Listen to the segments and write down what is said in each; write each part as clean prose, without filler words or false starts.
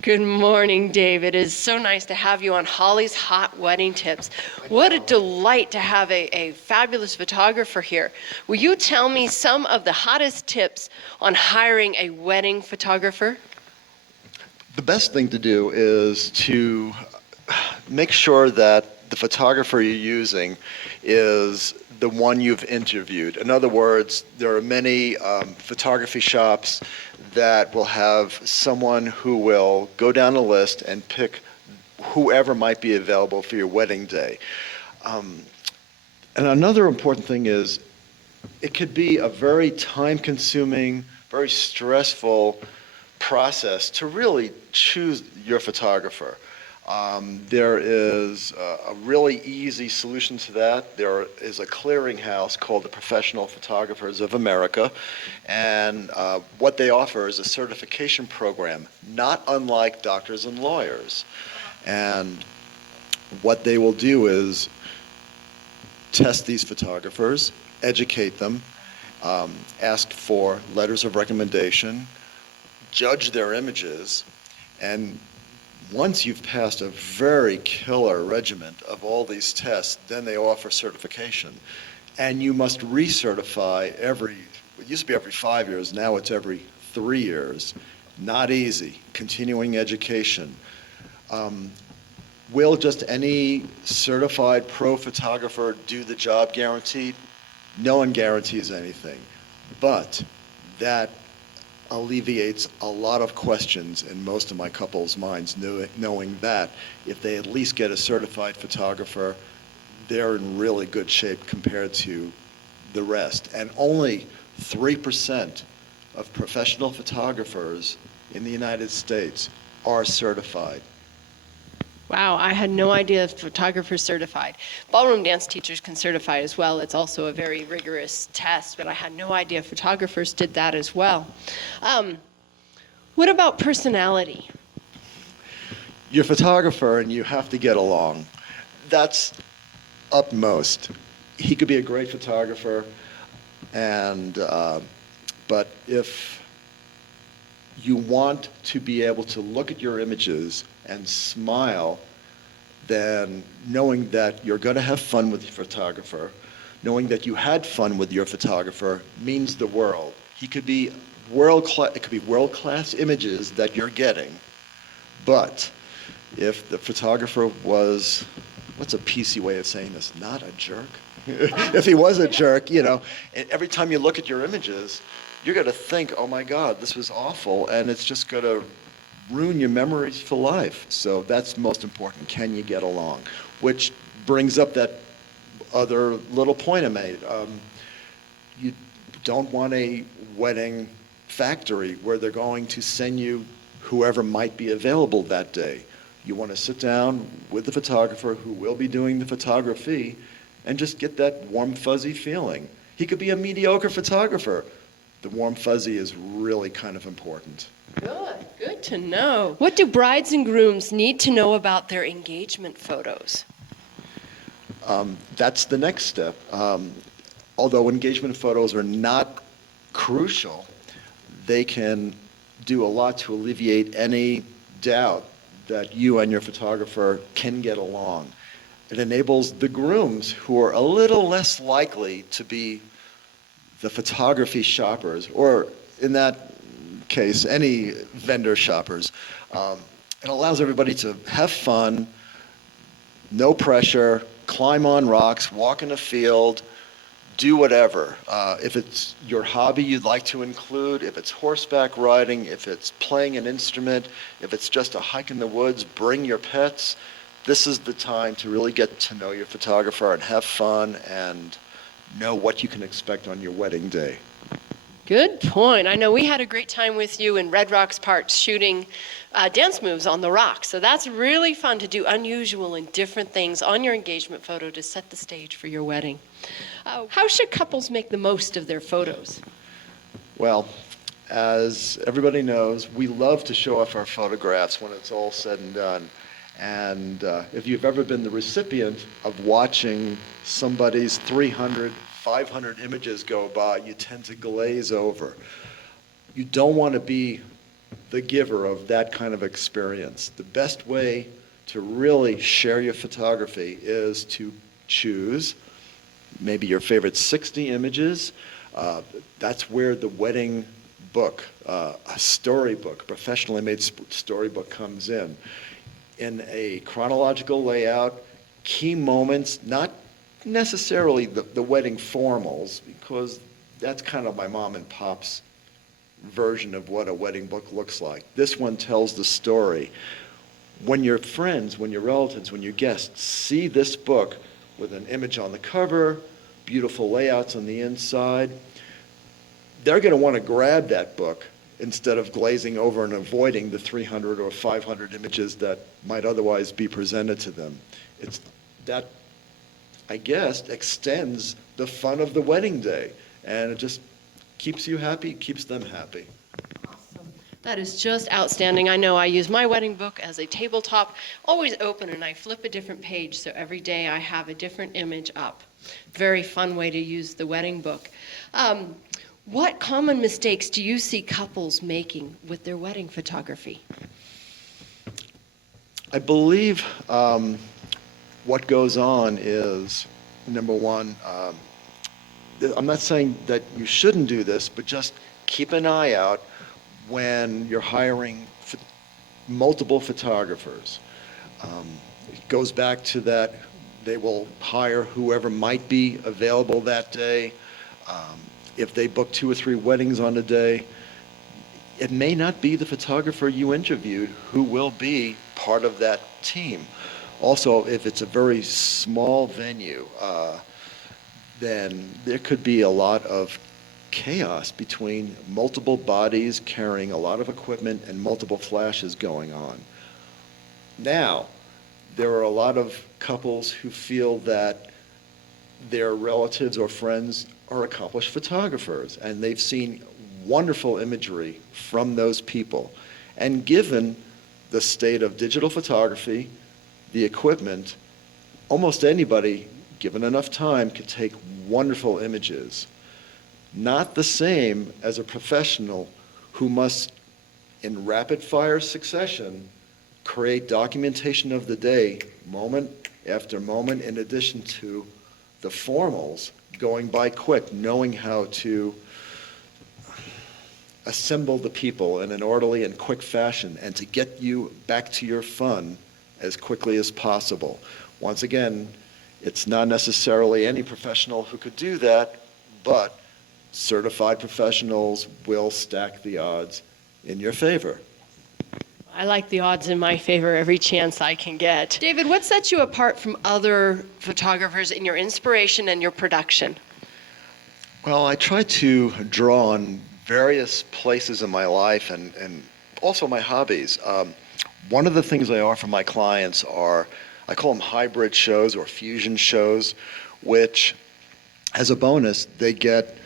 Good morning, Dave. It is so nice to have you on Holly's Hot Wedding Tips. What a delight to have a fabulous photographer here. Will you tell me some of the hottest tips on hiring a wedding photographer? The best thing to do is to make sure that the photographer you're using is the one you've interviewed. In other words, there are many photography shops that will have someone who will go down a list and pick whoever might be available for your wedding day. And another important thing is it could be a very time-consuming, very stressful process to really choose your photographer. There is a really easy solution to that. There is a clearinghouse called the Professional Photographers of America, and what they offer is a certification program, not unlike doctors and lawyers. And what they will do is test these photographers, educate them, ask for letters of recommendation, judge their images, and once you've passed a very killer regimen of all these tests, then they offer certification. And you must recertify it used to be every 5 years, now it's every 3 years. Not easy. Continuing education. Will just any certified pro photographer do the job guaranteed? No one guarantees anything. But that alleviates a lot of questions in most of my couples' minds, knowing that if they at least get a certified photographer, they're in really good shape compared to the rest. And only 3% of professional photographers in the United States are certified. Wow, I had no idea if photographers certified. Ballroom dance teachers can certify as well. It's also a very rigorous test, but I had no idea photographers did that as well. What about personality? Your photographer and you have to get along. That's upmost. He could be a great photographer, but if you want to be able to look at your images and smile, then knowing that you're going to have fun with your photographer, knowing that you had fun with your photographer means the world. He could be world-class, it could be world-class images that you're getting, but if the photographer was, what's a PC way of saying this, not a jerk? If he was a jerk, every time you look at your images, you're going to think, oh my God, this was awful, and it's just going to ruin your memories for life. So that's most important. Can you get along? Which brings up that other little point I made. You don't want a wedding factory where they're going to send you whoever might be available that day. You want to sit down with the photographer who will be doing the photography and just get that warm, fuzzy feeling. He could be a mediocre photographer. The warm fuzzy is really kind of important. Good to know. What do brides and grooms need to know about their engagement photos? That's the next step. Although engagement photos are not crucial, they can do a lot to alleviate any doubt that you and your photographer can get along. It enables the grooms, who are a little less likely to be the photography shoppers, or in that case, any vendor shoppers. It allows everybody to have fun, no pressure, climb on rocks, walk in a field, do whatever. If it's your hobby you'd like to include, if it's horseback riding, if it's playing an instrument, if it's just a hike in the woods, bring your pets. This is the time to really get to know your photographer and have fun and know what you can expect on your wedding day. Good point. I know we had a great time with you in Red Rocks Park shooting dance moves on the rocks. So that's really fun to do unusual and different things on your engagement photo to set the stage for your wedding. How should couples make the most of their photos? Well, as everybody knows, we love to show off our photographs when it's all said and done. And if you've ever been the recipient of watching somebody's 300, 500 images go by, you tend to glaze over. You don't want to be the giver of that kind of experience. The best way to really share your photography is to choose maybe your favorite 60 images. That's where the wedding book, a storybook, professionally made storybook comes in a chronological layout, key moments, not necessarily the wedding formals, because that's kind of my mom and pop's version of what a wedding book looks like. This one tells the story. When your friends, when your relatives, when your guests see this book with an image on the cover, beautiful layouts on the inside, they're going to want to grab that book instead of glazing over and avoiding the 300 or 500 images that might otherwise be presented to them. It's that, I guess, extends the fun of the wedding day, and it just keeps you happy, keeps them happy. That is just outstanding. I know I use my wedding book as a tabletop, always open, and I flip a different page, so every day I have a different image up. Very fun way to use the wedding book. What common mistakes do you see couples making with their wedding photography? I believe what goes on is, number one, I'm not saying that you shouldn't do this, but just keep an eye out when you're hiring multiple photographers. It goes back to that they will hire whoever might be available that day. If they book 2 or 3 weddings on a day, it may not be the photographer you interviewed who will be part of that team. Also, if it's a very small venue, then there could be a lot of chaos between multiple bodies carrying a lot of equipment and multiple flashes going on. Now, there are a lot of couples who feel that their relatives or friends are accomplished photographers, and they've seen wonderful imagery from those people. And given the state of digital photography, the equipment, almost anybody, given enough time, could take wonderful images. Not the same as a professional who must, in rapid fire succession, create documentation of the day, moment after moment, in addition to the formals, going by quick, knowing how to assemble the people in an orderly and quick fashion, and to get you back to your fun as quickly as possible. Once again, it's not necessarily any professional who could do that, but certified professionals will stack the odds in your favor. I like the odds in my favor every chance I can get. David, what sets you apart from other photographers in your inspiration and your production? Well, I try to draw on various places in my life and also my hobbies. One of the things I offer my clients are, I call them hybrid shows or fusion shows, which, as a bonus, they get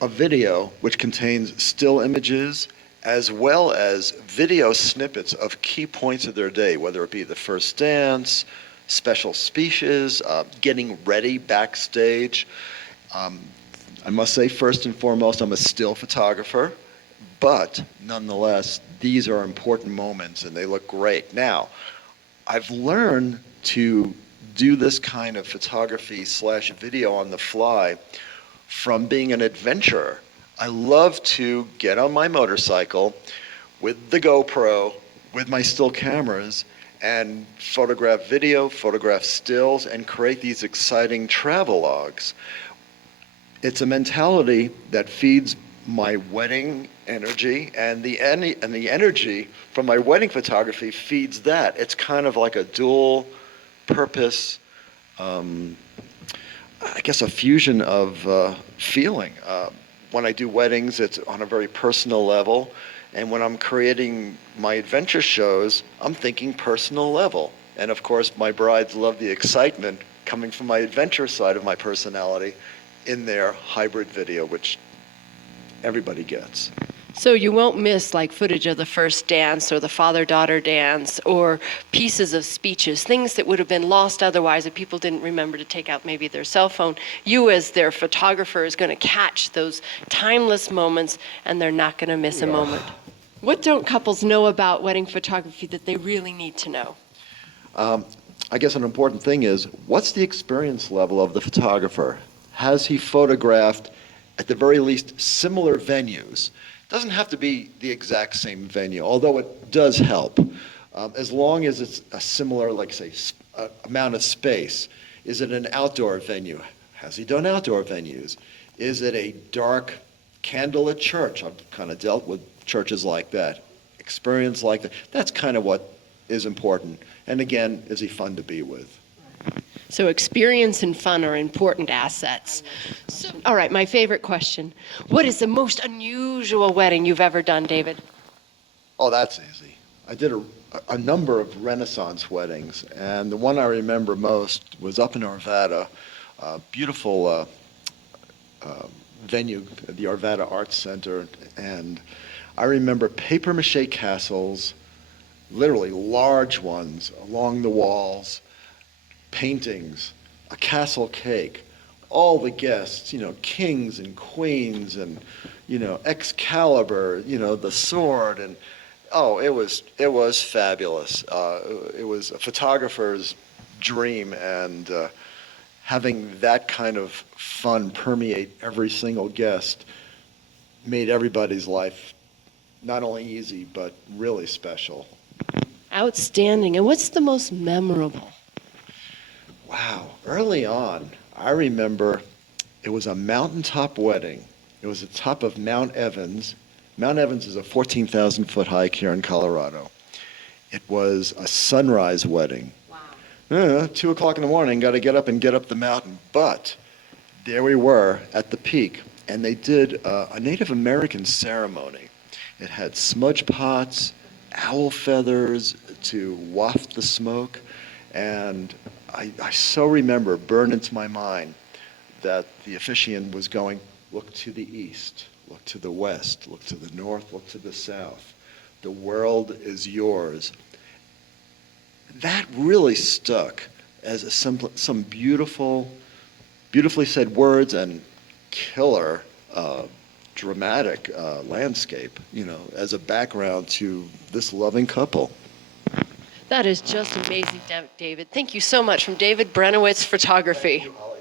a video which contains still images as well as video snippets of key points of their day, whether it be the first dance, special speeches, getting ready backstage. I must say, first and foremost, I'm a still photographer, but nonetheless, these are important moments and they look great. Now, I've learned to do this kind of photography / video on the fly from being an adventurer. I love to get on my motorcycle with the GoPro, with my still cameras, and photograph video, photograph stills, and create these exciting travelogues. It's a mentality that feeds my wedding energy, and the energy from my wedding photography feeds that. It's kind of like a dual purpose, I guess a fusion of feeling. When I do weddings, it's on a very personal level, and when I'm creating my adventure shows, I'm thinking personal level. And of course, my brides love the excitement coming from my adventure side of my personality in their hybrid video, which everybody gets. So you won't miss like footage of the first dance or the father-daughter dance or pieces of speeches, things that would have been lost otherwise if people didn't remember to take out maybe their cell phone. You as their photographer is going to catch those timeless moments, and they're not going to miss a moment. What don't couples know about wedding photography that they really need to know? I guess an important thing is, what's the experience level of the photographer? Has he photographed, at the very least, similar venues? Doesn't have to be the exact same venue, although it does help. As long as it's a similar, like say, amount of space. Is it an outdoor venue? Has he done outdoor venues? Is it a dark candlelit church? I've kind of dealt with churches like that. Experience like that. That's kind of what is important. And again, is he fun to be with? So experience and fun are important assets. So, all right, my favorite question. What is the most unusual wedding you've ever done, David? Oh, that's easy. I did a number of Renaissance weddings, and the one I remember most was up in Arvada, a beautiful venue, the Arvada Arts Center, and I remember papier-mâché castles, literally large ones along the walls, paintings, a castle cake, all the guests, kings and queens and, Excalibur, the sword, and oh, it was fabulous. It was a photographer's dream, and having that kind of fun permeate every single guest made everybody's life not only easy, but really special. Outstanding. And what's the most memorable? Wow. Early on, I remember it was a mountaintop wedding. It was at the top of Mount Evans. Mount Evans is a 14,000-foot hike here in Colorado. It was a sunrise wedding. Wow. 2 o'clock in the morning, got to get up and get up the mountain. But there we were at the peak, and they did a Native American ceremony. It had smudge pots, owl feathers to waft the smoke, and I so remember, burned into my mind, that the officiant was going, look to the east, look to the west, look to the north, look to the south. The world is yours. That really stuck as some beautifully said words and killer dramatic landscape, as a background to this loving couple. That is just amazing, David. Thank you so much from David Brenowitz Photography. Thank you, Holly.